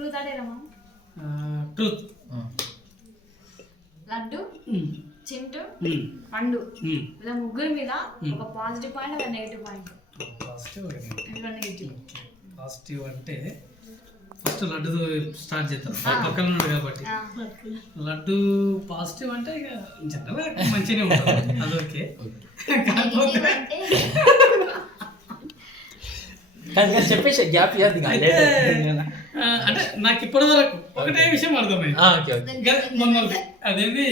Truth అడేరమ్మా. Truth. Laddu, Chintu, పండు ఇలా ముగ్గురు మీద ఒక పాజిటివ్ పాయింట్ ఒక నెగిటివ్ పాయింట్. పాజిటివ్ అంటే ఫస్ట్ లడ్డుతో స్టార్ట్ చేద్దాం, పక్కన ఉన్నాడు కాబట్టి. లడ్డు పాజిటివ్ అంటే ఇక జనరల్గా మంచిగానే ఉంటుంది, అది ఓకే. కాకపోతే చెప్పేసి గ్యాప్ అంటే నాకు ఇప్పటి వరకు ఒకటే విషయం అర్థమైంది, మొన్న అదేంటి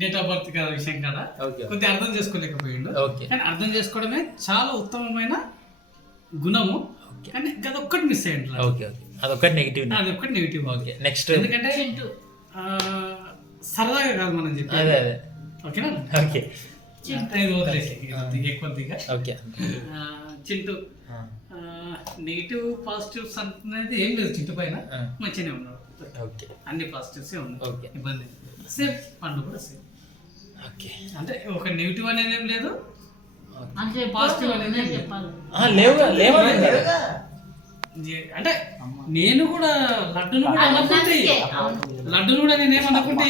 డేట్ ఆఫ్ బర్త్ కదా విషయం కదా, కొద్దిగా అర్థం చేసుకోలేకపోయిండు. కానీ అర్థం చేసుకోవడమే చాలా ఉత్తమమైన గుణము, కానీ అదొక్కటి మిస్ అయ్యింది. అదొక్కటి నెగిటివ్. అదొక్కటి నెగిటివ్. Okay next. ఎందుకంటే సరదాగా కాదు మనం చెప్పి. ఓకేనా? ఓకే వదిలేసి కొద్దిగా. ఓకే చింటూ నెగిటివ్ పాజిటివ్స్ అనేది ఏం లేదు, చింటూ పైన మంచిగానే ఉన్నాడు. అన్ని పాజిటివ్సే ఉన్నాయి, ఇబ్బంది. సేమ్ పండు కూడా సేమ్. ఓకే అంటే ఒక నెగిటివ్ అనేది ఏం లేదు, పాజిటివ్ అనేది అంటే నేను కూడా లడ్డును కూడా అనుకుంటే, లడ్డును కూడా నేనేమనుకుంటే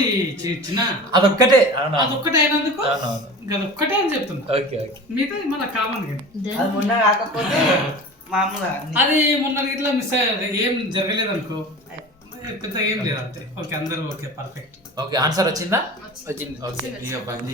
చిన్న అదొక్కటే అయినందుకు అదొక్కటే అని చెప్తున్నా. మిగతా మన కామన్ అది మొన్న ఇట్లా మిస్ అయ్యేది, ఏం జరగలేదు అనుకో, పెద్ద ఏం లేదు అంతే. ఓకే అందరూ ఓకే పర్ఫెక్ట్. ఓకే ఆన్సర్ వచ్చిందా? వచ్చింది.